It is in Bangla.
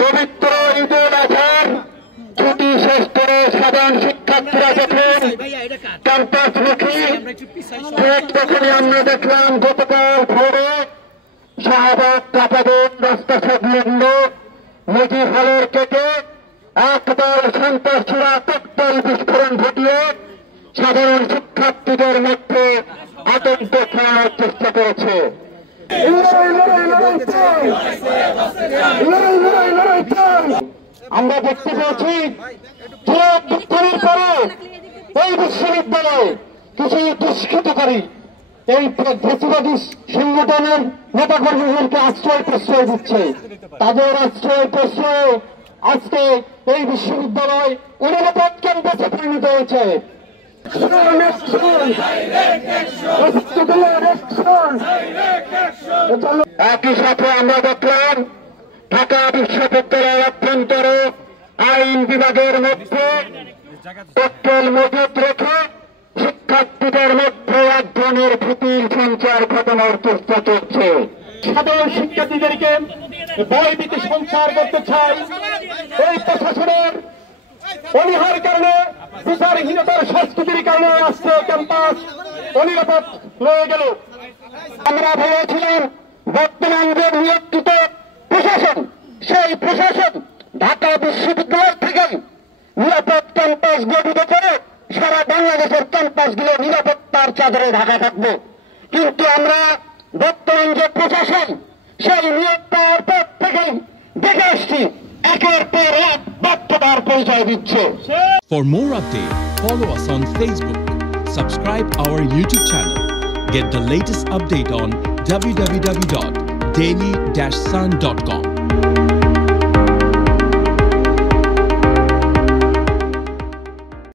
পবিত্র ঈদুল আজহার ছুটি শেষ করে সাধারণ শিক্ষার্থীরা যখন ক্যাম্পাসমুখী, তখনই আমরা দেখলাম গতকাল ভোরে শাহবাগ কাপাদন রাস্তা সংলগ্ন মুজি হলের কেটে একদল সন্ত্রাসীরা ককটেল বিস্ফোরণ ঘটিয়ে সাধারণ শিক্ষার্থীদের মধ্যে আতঙ্ক ছড়ানোর চেষ্টা করেছে। আমরা দেখতে পেয়েছি পরে এই বিশ্ববিদ্যালয়ে কিছু দুষ্কৃতকারী এই ফেসিবাদী সংগঠনের নেতাকর্মীদেরকে আশ্রয় প্রশ্রয় দিচ্ছে। তাদের আশ্রয় প্রশ্রয় আজকে এই বিশ্ববিদ্যালয় অনিরাপদ ক্যাম্পাসে পরিণত হয়েছে। একই সাথে আমরা দেখলাম ঢাকা বিশ্ববিদ্যালয়ের অভ্যন্তরে আইন বিভাগের মধ্যে ককটেল মজুদ রেখে শিক্ষার্থীদের মধ্যে এক ধরনের ভীতির সঞ্চার ঘটানোর চেষ্টা চলছে। সাধারণ শিক্ষার্থীদেরকে ভয়ভীতি সঞ্চার করতে চাই এই প্রশাসনের অনীহার কারণে, বিচারহীনতার সংস্কৃতির কারণে আজকে ক্যাম্পাস অনিরাপদ হয়ে গেল। আমরা ভেবেছিলাম বর্তমান যে নিয়োজিত প্রশাসন, সেই প্রশাসন ঢাকা বিশ্ববিদ্যালয় থেকে নিরাপদ ক্যাম্পাস গঠিত করে সারা বাংলাদেশের ক্যাম্পাসগুলো নিরাপত্তার চাদরে ঢাকা থাকবে। কিন্তু আমরা বর্তমান যে প্রশাসন, সেই নিয়োগ পাওয়ার পর থেকেই দেখে আসছি একের পর এক ব্যর্থতার পরিচয় দিচ্ছে। For more updates, follow us on Facebook, subscribe our YouTube channel, get the latest update on www.daily-sun.com.